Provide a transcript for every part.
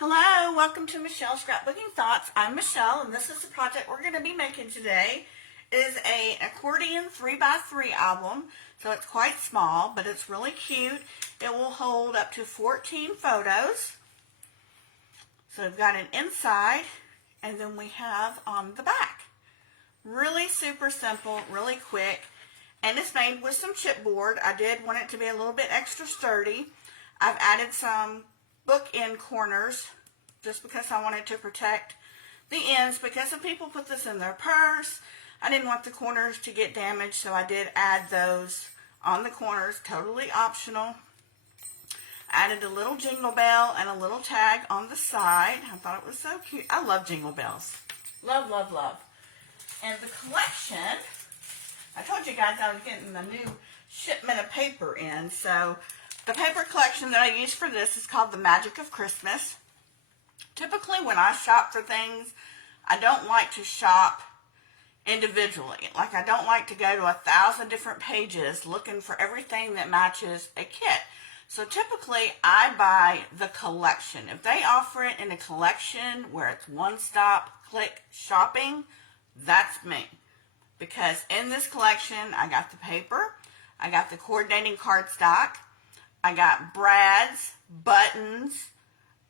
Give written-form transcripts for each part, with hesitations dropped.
Hello, welcome to Michelle's Scrapbooking Thoughts. I'm Michelle, and this is the project we're going to be making today. It is an accordion 3x3 album, so it's quite small, but it's really cute. It will hold up to 14 photos. So we've got an inside, and then we have on the back. Really super simple, really quick, and it's made with some chipboard. I did want it to be a little bit extra sturdy. I've added some bookend corners just because I wanted to protect the ends, because some people put this in their purse. I didn't want the corners to get damaged, so I did add those on the corners, totally optional. Added a little jingle bell and a little tag on the side. I thought it was so cute. I love jingle bells. Love, love, love. And the collection, I told you guys I was getting the new shipment of paper in, so the paper collection that I use for this is called The Magic of Christmas. Typically when I shop for things, I don't like to shop individually. Like, I don't like to go to 1,000 different pages looking for everything that matches a kit. So typically I buy the collection. If they offer it in a collection where it's one-stop click shopping, that's me. Because in this collection, I got the paper, I got the coordinating cardstock, I got brads, buttons,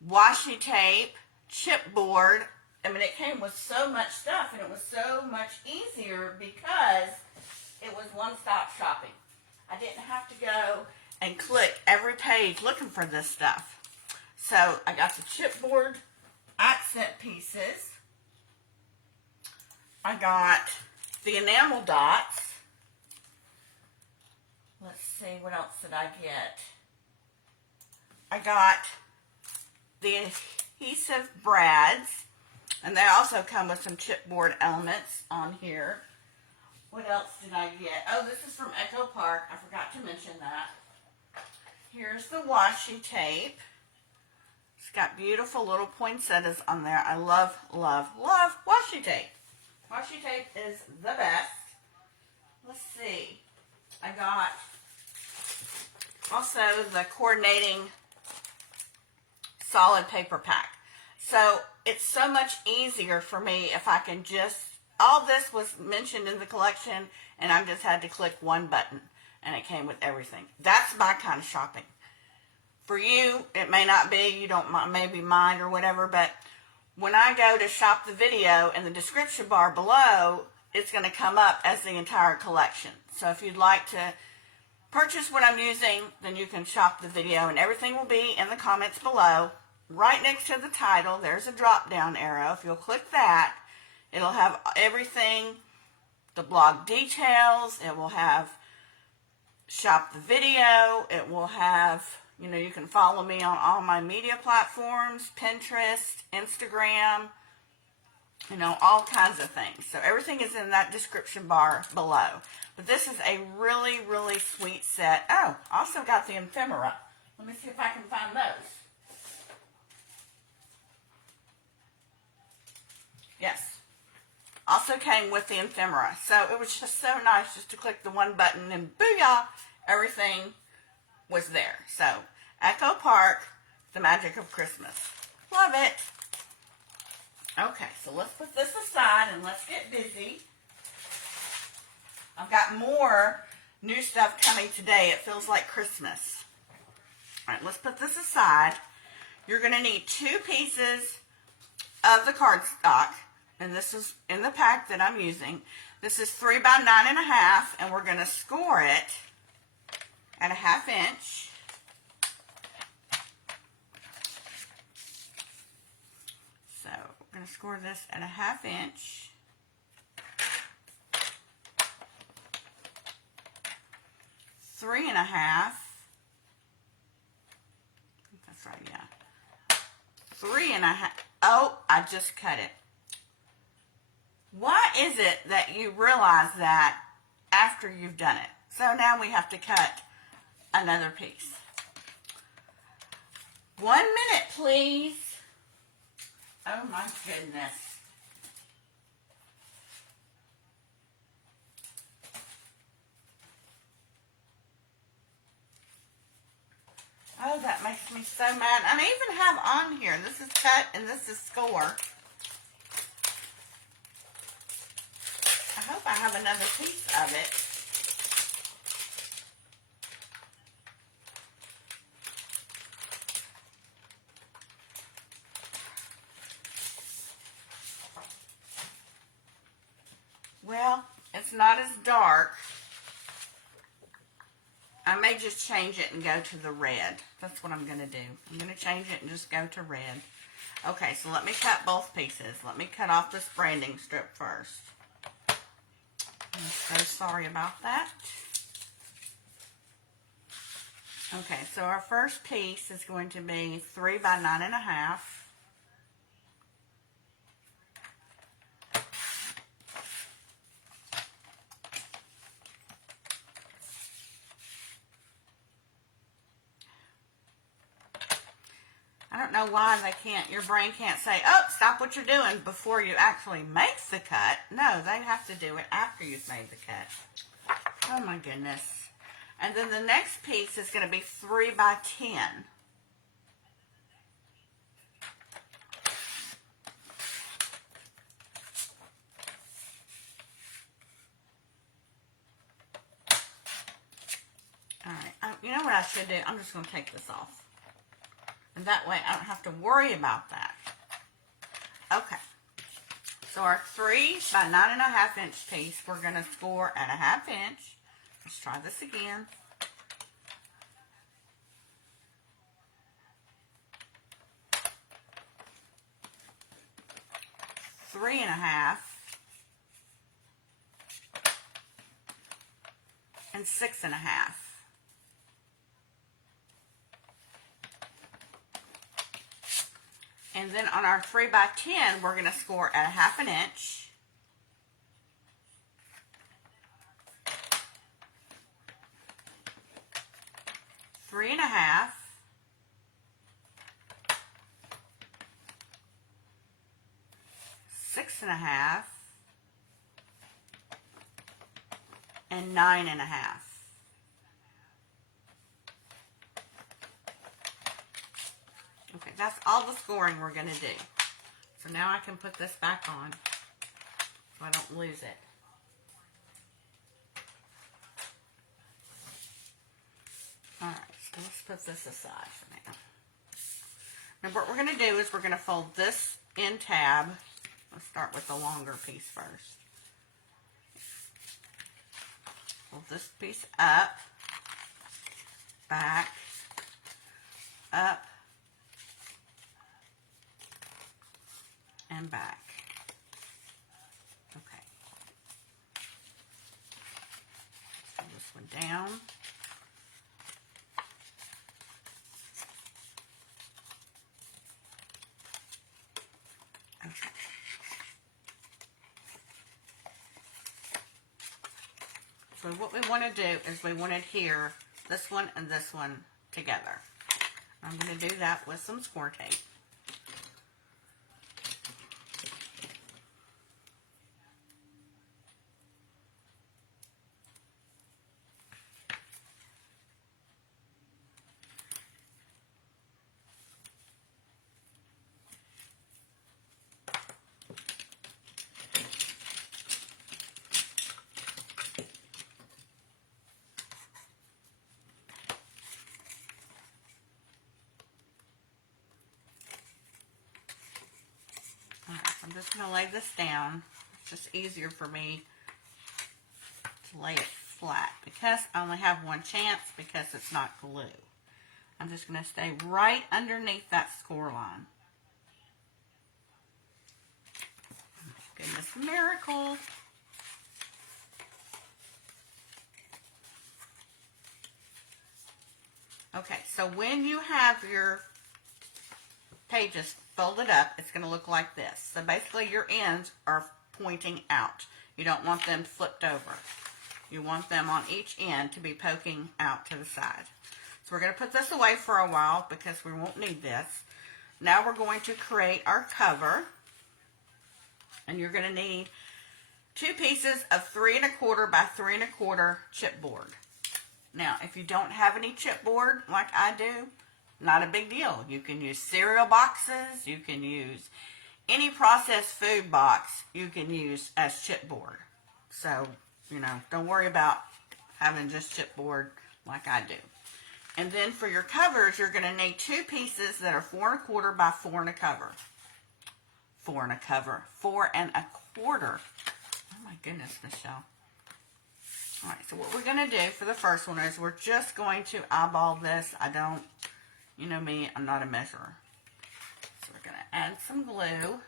washi tape, chipboard. I mean, it came with so much stuff, and it was so much easier because it was one-stop shopping. I didn't have to go and click every page looking for this stuff. So I got the chipboard accent pieces. I got the enamel dots. Let's see, what else did I get? I got the adhesive brads, and they also come with some chipboard elements on here. What else did I get? Oh, this is from Echo Park. I forgot to mention that. Here's the washi tape. It's got beautiful little poinsettias on there. I love, love, love washi tape. Washi tape is the best. Let's see. I got also the coordinating solid paper pack. So it's so much easier for me if I can just, all this was mentioned in the collection and I just had to click one button and it came with everything. That's my kind of shopping. For you, it may not be, you don't maybe mind or whatever, but when I go to shop the video, in the description bar below, it's going to come up as the entire collection. So if you'd like to purchase what I'm using, then you can shop the video, and everything will be in the comments below. Right next to the title, there's a drop down arrow. If you'll click that, it'll have everything, the blog details, it will have shop the video, it will have, you know, you can follow me on all my media platforms, Pinterest, Instagram, you know, all kinds of things. So everything is in that description bar below. But this is a really, really sweet set. Oh, also got the ephemera. Let me see if I can find those. Yes. Also came with the ephemera. So it was just so nice just to click the one button and booyah, everything was there. So, Echo Park, The Magic of Christmas. Love it. Okay, so let's put this aside and let's get busy. I've got more new stuff coming today. It feels like Christmas. All right, let's put this aside. You're going to need 2 pieces of the cardstock, and this is in the pack that I'm using. This is 3 by 9.5, and we're going to score it at 1/2 inch. So we're going to score this at 1/2 inch. Three and a half. That's right, yeah. 3.5. Oh, I just cut it. Why is it that you realize that after you've done it? So now we have to cut another piece. 1 minute, please. Oh my goodness. Oh, that makes me so mad. I even have on here, this is cut and this is score. I hope I have another piece of it. Well, it's not as dark. I may just change it and go to the red. That's what I'm going to do. I'm going to change it and just go to red. Okay, so let me cut both pieces. Let me cut off this branding strip first. I'm so sorry about that. Okay, so our first piece is going to be 3 by 9.5. I don't know why your brain can't say, oh, stop what you're doing before you actually make the cut. No, they have to do it after you've made the cut. Oh my goodness. And then the next piece is going to be 3 by 10. All right, you know what I should do? I'm just going to take this off. And that way I don't have to worry about that. Okay. So our 3 by 9.5 inch piece, we're going to score at 1/2 inch. Let's try this again. Three and a half. And 6.5. And then on our 3 by 10, we're going to score at 1/2 inch. Three and a half. Six and a half. And 9.5. Okay, that's all the scoring we're going to do. So now I can put this back on so I don't lose it. Alright, so let's put this aside for now. Now what we're going to do is we're going to fold this in tab. Let's start with the longer piece first. Fold this piece up, back, up, and back. Okay. Fold this one down. Okay. So what we want to do is we want to adhere this one and this one together. I'm going to do that with some score tape. I'm just going to lay this down. It's just easier for me to lay it flat because I only have one chance because it's not glue. I'm just going to stay right underneath that score line. Goodness miracle. Okay, so when you have your pages folded up, it's going to look like this. So basically your ends are pointing out. You don't want them flipped over. You want them on each end to be poking out to the side. So we're going to put this away for a while because we won't need this. Now we're going to create our cover. And you're going to need 2 pieces of 3 1/4 by 3 1/4 chipboard. Now, if you don't have any chipboard like I do, not a big deal. You can use cereal boxes. You can use any processed food box you can use as chipboard. So, don't worry about having just chipboard like I do. And then for your covers, you're going to need 2 pieces that are 4 1/4 by 4 1/4. 4 1/4. 4 1/4. Oh my goodness, Michelle. All right, so what we're going to do for the first one is we're just going to eyeball this. I don't, you know me, I'm not a measurer. So we're going to add some glue.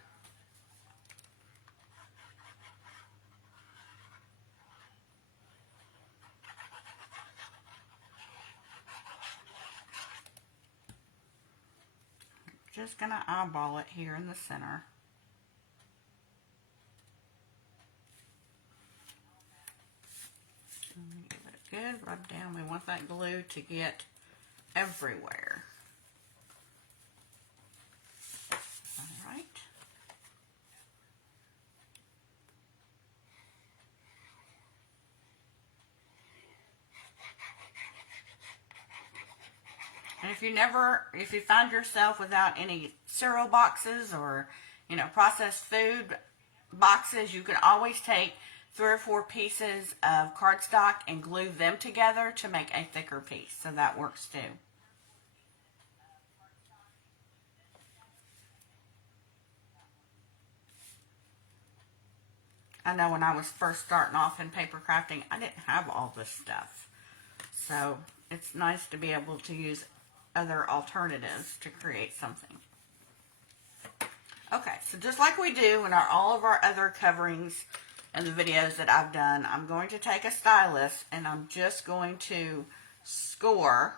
Just going to eyeball it here in the center. Give it a good rub down. We want that glue to get everywhere. All right. And if you find yourself without any cereal boxes or, processed food boxes, you can always take 3 or 4 pieces of cardstock and glue them together to make a thicker piece. So that works too. I know when I was first starting off in paper crafting, I didn't have all this stuff. So it's nice to be able to use other alternatives to create something. Okay, so just like we do in all of our other coverings and the videos that I've done, I'm going to take a stylus and I'm just going to score.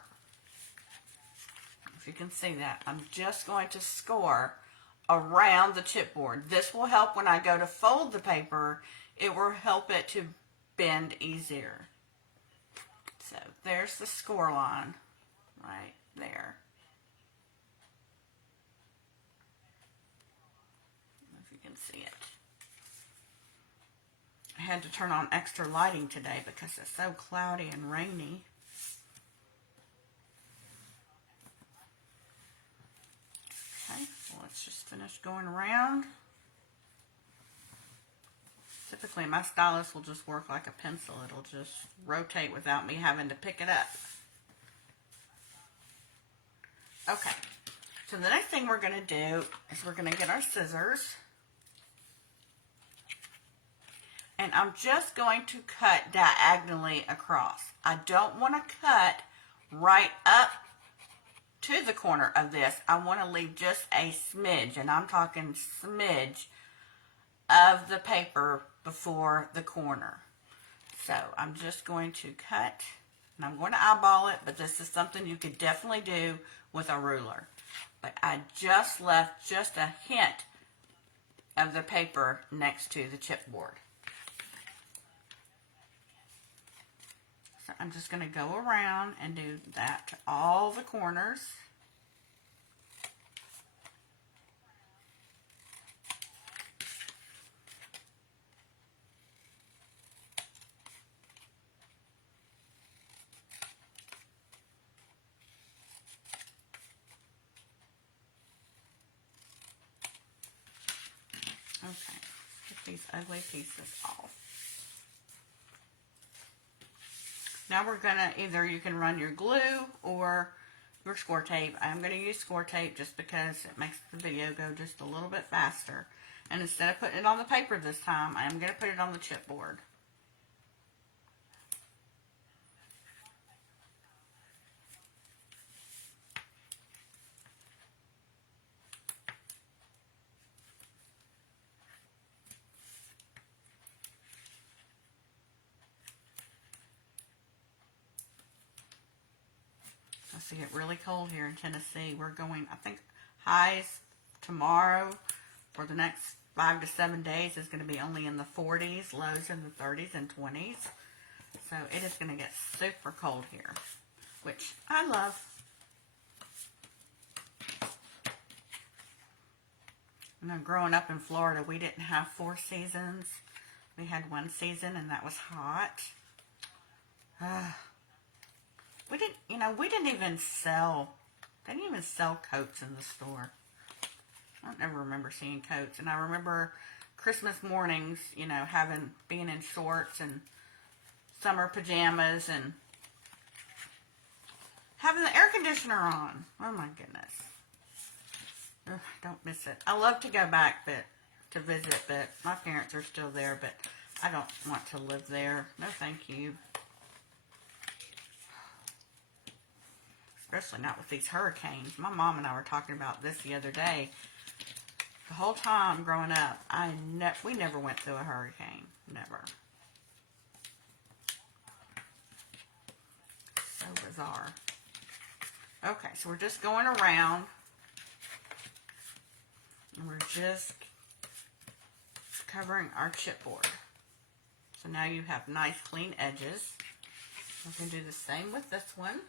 If you can see that, I'm just going to score around the chipboard. This will help when I go to fold the paper. It will help it to bend easier. So there's the score line right there. If you can see it. I had to turn on extra lighting today because it's so cloudy and rainy. Okay, well, let's just finish going around. Typically my stylus will just work like a pencil. It'll just rotate without me having to pick it up. Okay, so the next thing we're going to do is we're going to get our scissors. And I'm just going to cut diagonally across. I don't want to cut right up to the corner of this. I want to leave just a smidge, and I'm talking smidge of the paper before the corner. So I'm just going to cut, and I'm going to eyeball it, but this is something you could definitely do with a ruler. But I just left just a hint of the paper next to the chipboard. So I'm just going to go around and do that to all the corners. Okay, get these ugly pieces off. Now we're going to, either you can run your glue or your score tape. I'm going to use score tape just because it makes the video go just a little bit faster. And instead of putting it on the paper this time, I'm going to put it on the chipboard. It's get really cold here in Tennessee. We're going, I think, highs tomorrow for the next 5 to 7 days is going to be only in the 40s, lows in the 30s and 20s. So it is going to get super cold here, which I love. You know, growing up in Florida, we didn't have 4 seasons. We had 1 season, and that was hot. We didn't even sell They didn't even sell coats in the store. I don't ever remember seeing coats. And I remember Christmas mornings, you know, being in shorts and summer pajamas and having the air conditioner on. Oh my goodness. Ugh, don't miss it. I love to go back to visit, but my parents are still there, but I don't want to live there. No thank you. Especially not with these hurricanes. My mom and I were talking about this the other day. The whole time growing up, we never went through a hurricane. Never. So bizarre. Okay, so we're just going around. And we're just covering our chipboard. So now you have nice clean edges. We can do the same with this one.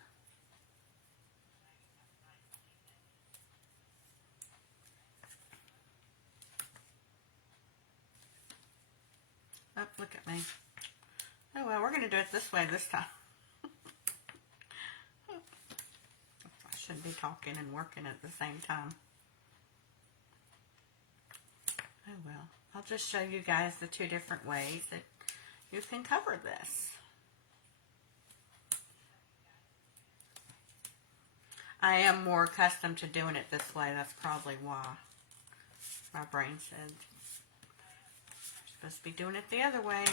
Oh, look at me. Oh, well, we're going to do it this way this time. I shouldn't be talking and working at the same time. Oh, well. I'll just show you guys the two different ways that you can cover this. I am more accustomed to doing it this way. That's probably why my brain said supposed to be doing it the other way.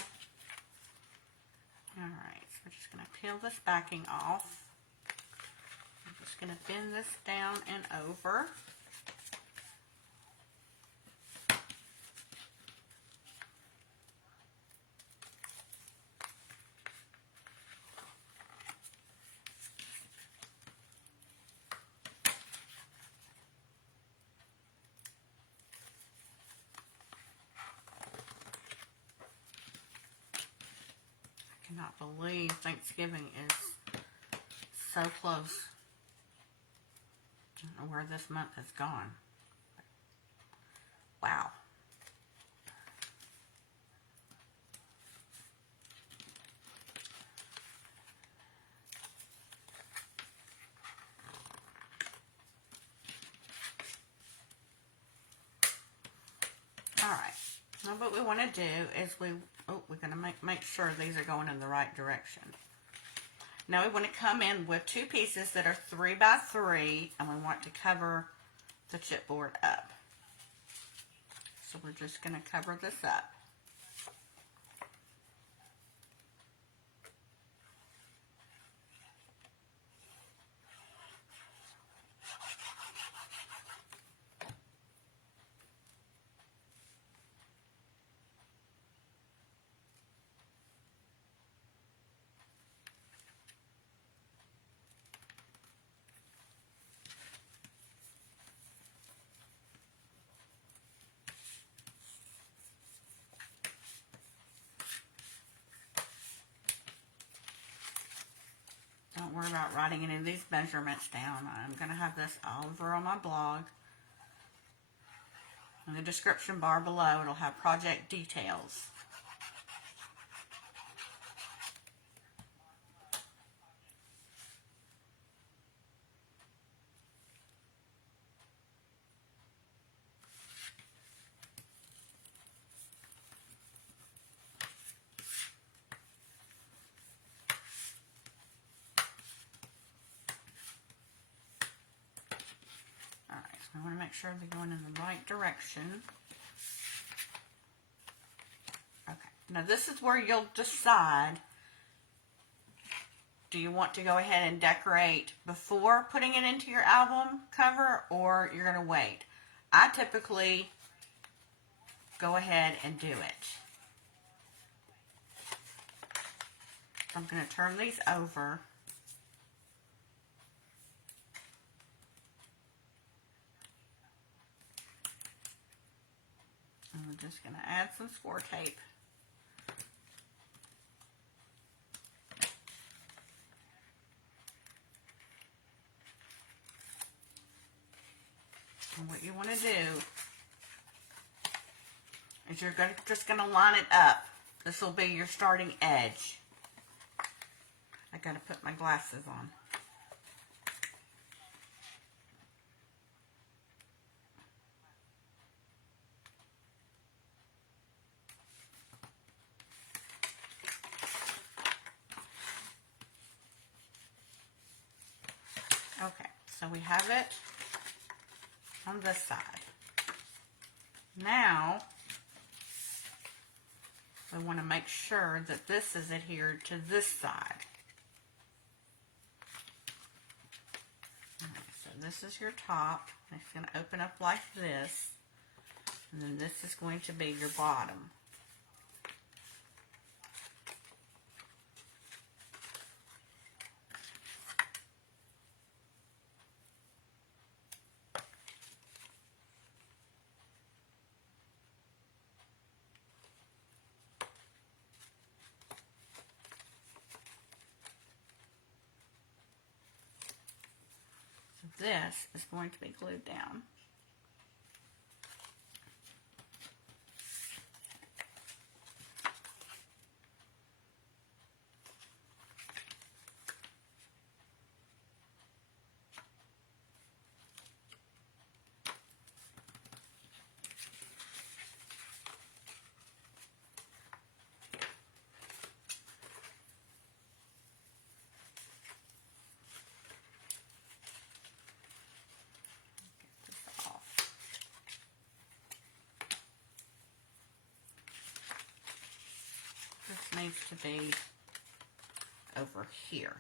Alright, so we're just going to peel this backing off. I'm just going to bend this down and over. I cannot believe Thanksgiving is so close. I don't know where this month has gone. Wow. Alright, now what we want to do is we're going to make sure these are going in the right direction. Now we want to come in with two pieces that are 3 by 3, and we want to cover the chipboard up. So we're just going to cover this up. Don't worry about writing any of these measurements down. I'm going to have this all over on my blog. In the description bar below, it'll have project details. I want to make sure they're going in the right direction. Okay, now this is where you'll decide, do you want to go ahead and decorate before putting it into your album cover, or you're going to wait? I typically go ahead and do it. So I'm going to turn these over. And we're just going to add some score tape. And what you want to do is you're just going to line it up. This will be your starting edge. I got to put my glasses on. So we have it on this side. Now, we want to make sure that this is adhered to this side. Alright, so this is your top. It's going to open up like this. And then this is going to be your bottom. This is going to be glued down. This needs to be over here.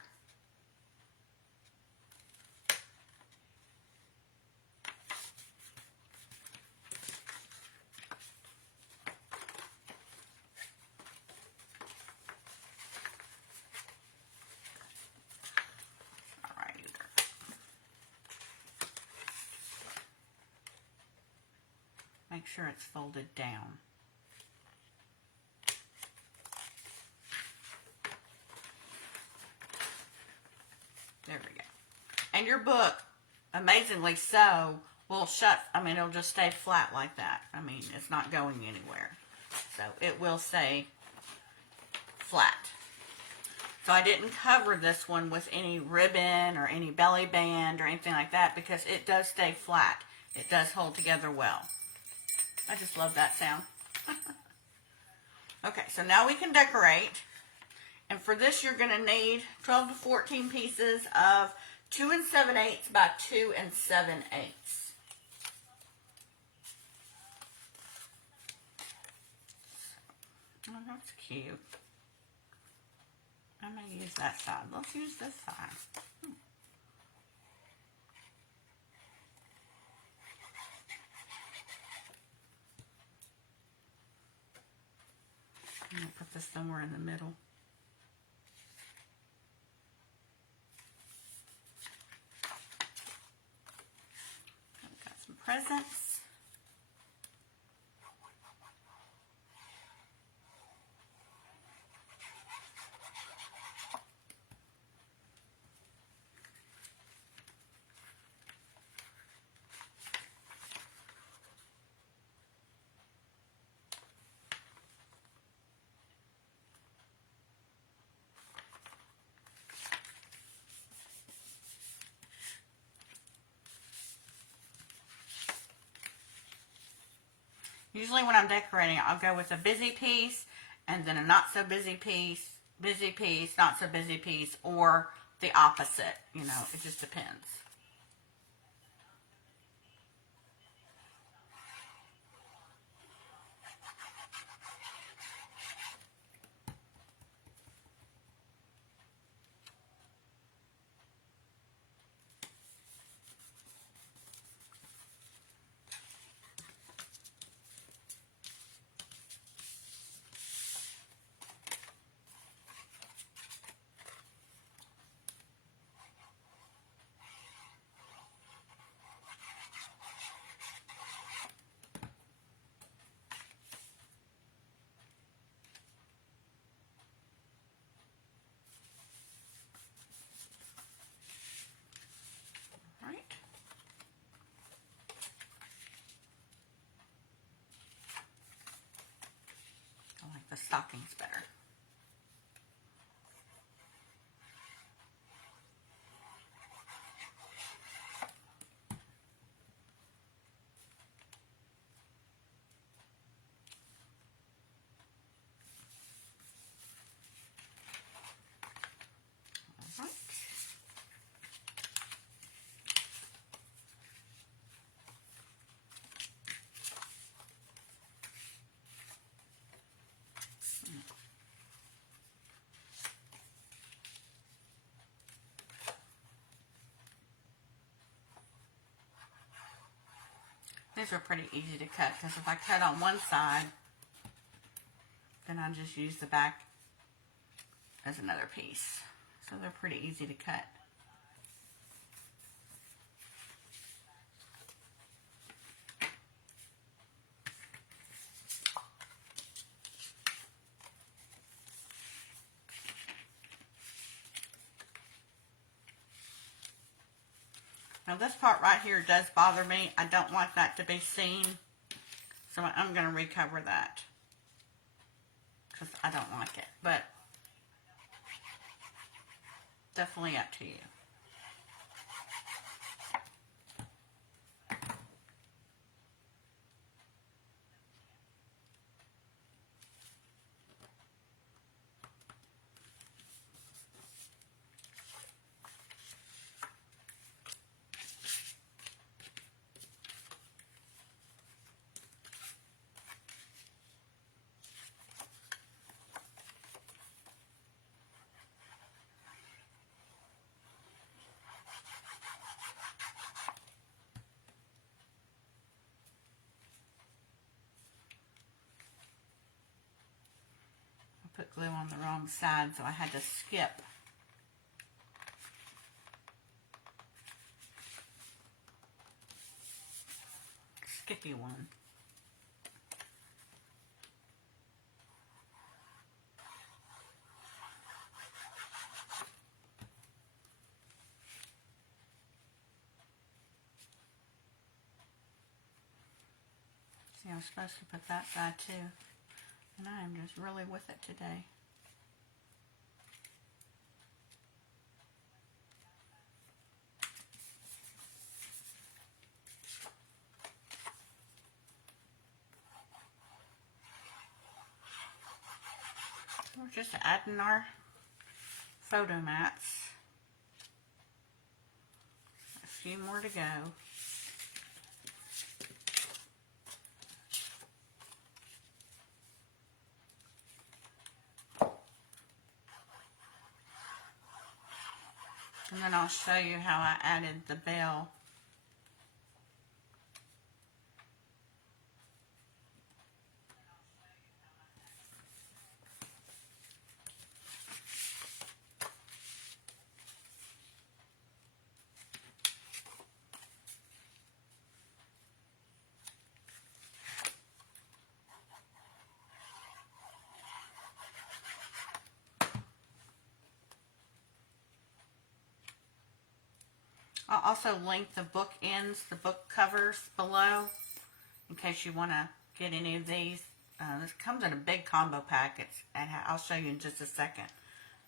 Alright, make sure it's folded down. There we go. And your book, amazingly so, will shut, I mean, it'll just stay flat like that. I mean, it's not going anywhere. So it will stay flat. So I didn't cover this one with any ribbon or any belly band or anything like that because it does stay flat. It does hold together well. I just love that sound. Okay, so now we can decorate. And for this, you're going to need 12 to 14 pieces of 2 7/8 by 2 7/8. Oh, that's cute. I'm going to use that side. Let's use this side. I'm going to put this somewhere in the middle. Presents. Usually when I'm decorating, I'll go with a busy piece and then a not so busy piece, not so busy piece, or the opposite. You know, it just depends. The stockings better. All right. These are pretty easy to cut because if I cut on one side, then I just use the back as another piece. So they're pretty easy to cut. Now this part right here does bother me. I don't want that to be seen. So I'm going to recover that. Because I don't like it. But definitely up to you. Put glue on the wrong side, so I had to skip. Skippy one. See, I was supposed to put that side too. And I am just really with it today. We're just adding our photo mats. A few more to go. And then I'll show you how I added the bell. I'll also link the book ends, the book covers below, in case you want to get any of these. This comes in a big combo pack, and I'll show you in just a second.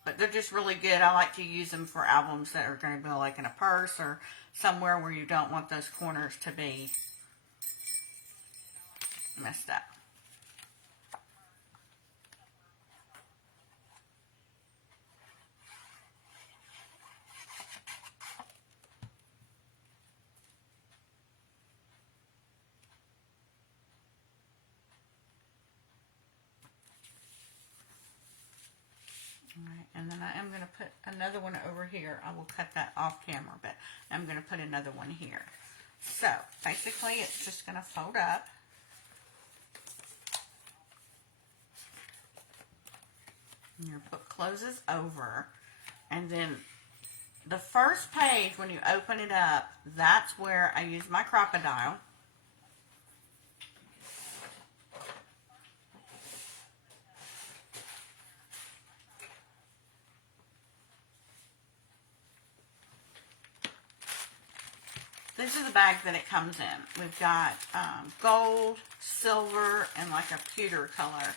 But they're just really good. I like to use them for albums that are going to go like in a purse or somewhere where you don't want those corners to be messed up. Alright, and then I am going to put another one over here. I will cut that off camera, but I'm going to put another one here. So, basically it's just going to fold up. And your book closes over. And then the first page, when you open it up, that's where I use my Crop-a-Dile. This is the bag that it comes in. We've got gold, silver, and like a pewter color.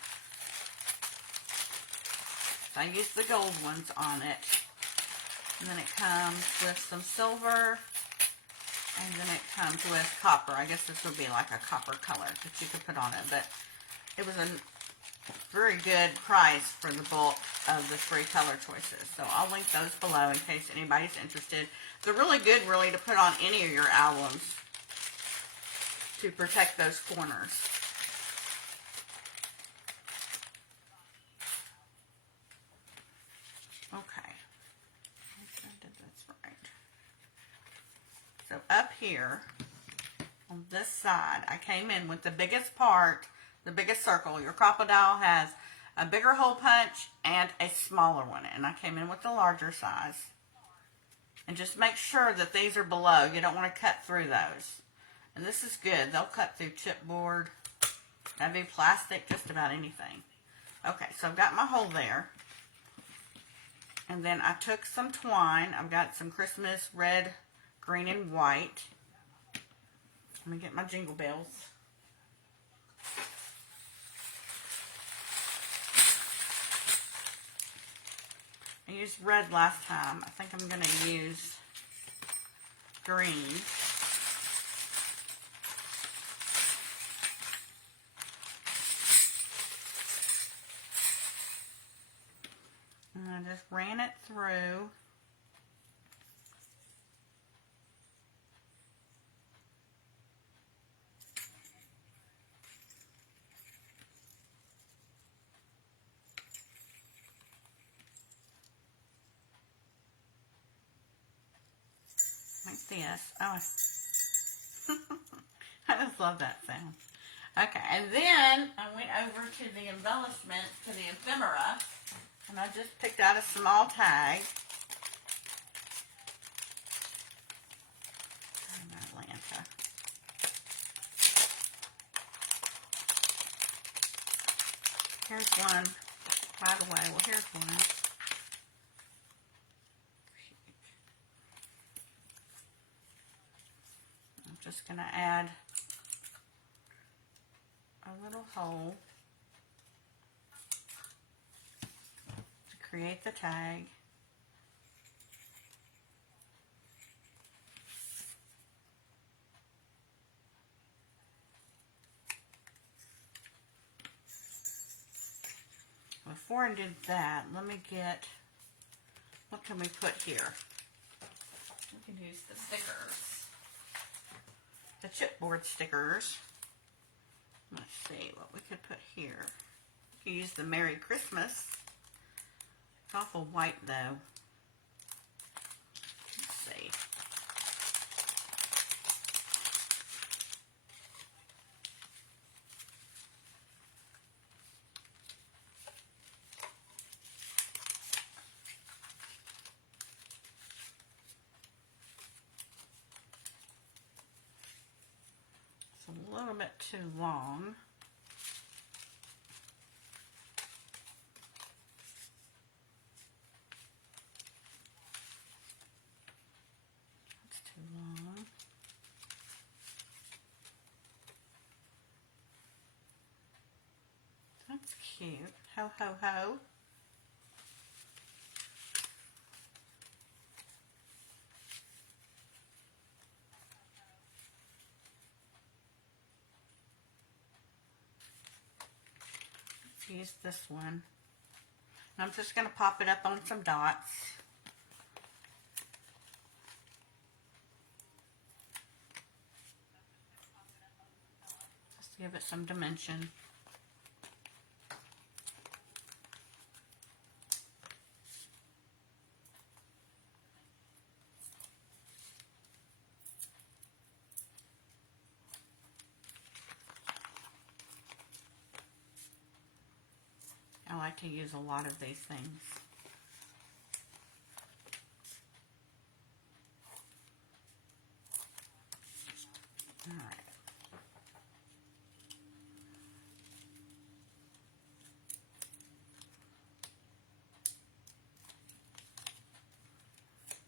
So I use the gold ones on it. And then it comes with some silver. And then it comes with copper. I guess this would be like a copper color that you could put on it. But it was a very good price for the bulk of the 3 color choices. So I'll link those below in case anybody's interested. They're really good, really, to put on any of your albums to protect those corners. Okay. Make sure I did this right. So up here on this side. I came in with the biggest part, the biggest circle. Your Crop-a-Dile has a bigger hole punch and a smaller one, and I came in with the larger size. And just make sure that these are below. You don't want to cut through those. And this is good. They'll cut through chipboard, that'd be plastic, just about anything. Okay, so I've got my hole there. And then I took some twine. I've got some Christmas red, green, and white. Let me get my jingle bells. I used red last time. I think I'm going to use green. And I just ran it through. Like this. Oh, I just love that sound. Okay, and then I went over to the embellishments, to the ephemera, and I just picked out a small tag. Atlanta. Here's one. By the way, well, here's one. I'm just going to add a little hole to create the tag. Before I did that, let me get, what can we put here? We can use the stickers, the chipboard stickers. Let's see what we could put here. We could use the Merry Christmas. It's awful white though. Let's see. A little bit too long. That's too long. That's cute. Ho, ho, ho. Use this one. I'm just going to pop it up on some dots. Just to give it some dimension. I like to use a lot of these things. All right.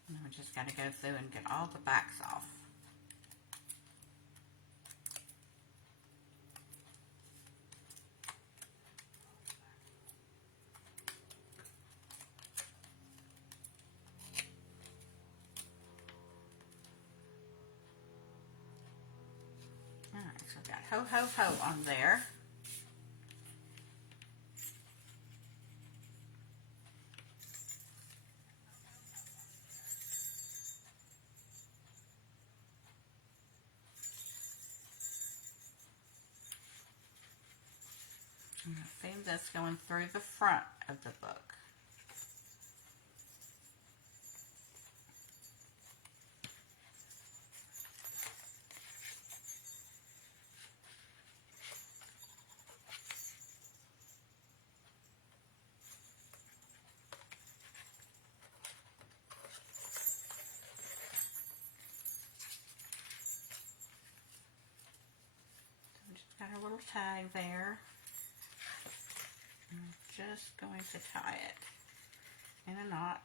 Now I just got to go through and get all the backs off. So I've got ho, ho, ho on there. I'm going to theme this going through the front of the book. Just got a little tag there. I'm just going to tie it in a knot.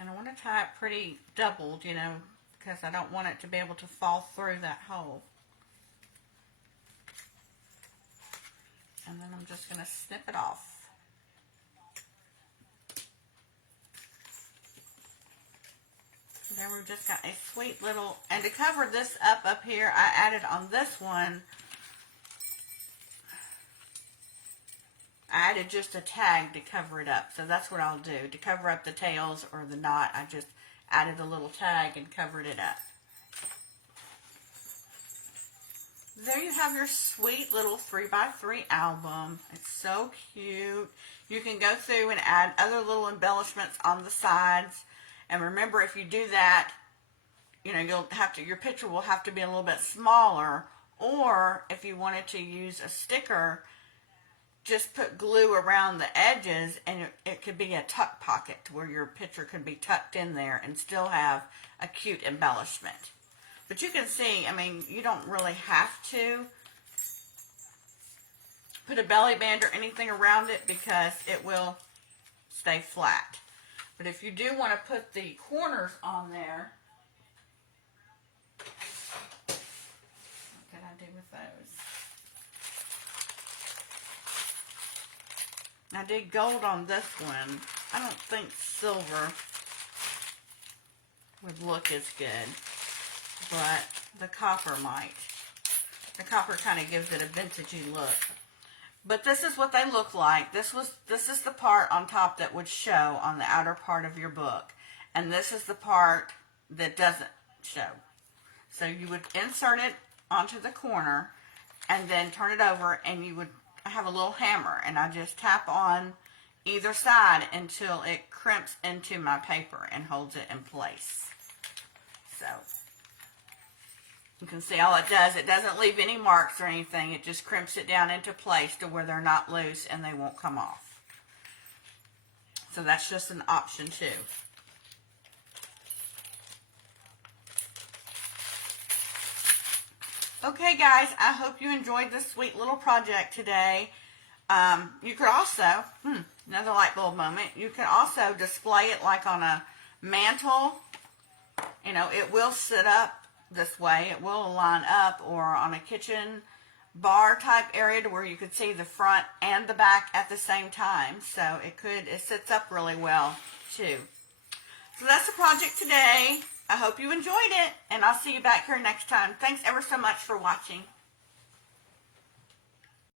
And I want to tie it pretty doubled, you know, because I don't want it to be able to fall through that hole. And then I'm just going to snip it off. There we've just got a sweet little, and to cover this up here, I added on this one, I added just a tag to cover it up. So that's what I'll do. To cover up the tails or the knot, I just added a little tag and covered it up. There you have your sweet little 3x3 album. It's so cute. You can go through and add other little embellishments on the sides. And remember, if you do that, you know, your picture will have to be a little bit smaller. Or if you wanted to use a sticker, just put glue around the edges, and it could be a tuck pocket where your picture could be tucked in there and still have a cute embellishment. But you can see, I mean, you don't really have to put a belly band or anything around it because it will stay flat. But if you do want to put the corners on there, what can I do with those? I did gold on this one. I don't think silver would look as good, but the copper might. The copper kind of gives it a vintagey look. But this is what they look like. This is the part on top that would show on the outer part of your book. And this is the part that doesn't show. So you would insert it onto the corner and then turn it over, and you would have a little hammer, and I just tap on either side until it crimps into my paper and holds it in place. So you can see all it does, it doesn't leave any marks or anything. It just crimps it down into place to where they're not loose and they won't come off. So that's just an option too. Okay guys, I hope you enjoyed this sweet little project today. You could also, another light bulb moment, you can also display it like on a mantle. You know, it will sit up this way, it will line up, or on a kitchen bar type area to where you could see the front and the back at the same time. So it sits up really well too. So that's the project today. I hope you enjoyed it, and I'll see you back here next time. Thanks ever so much for watching.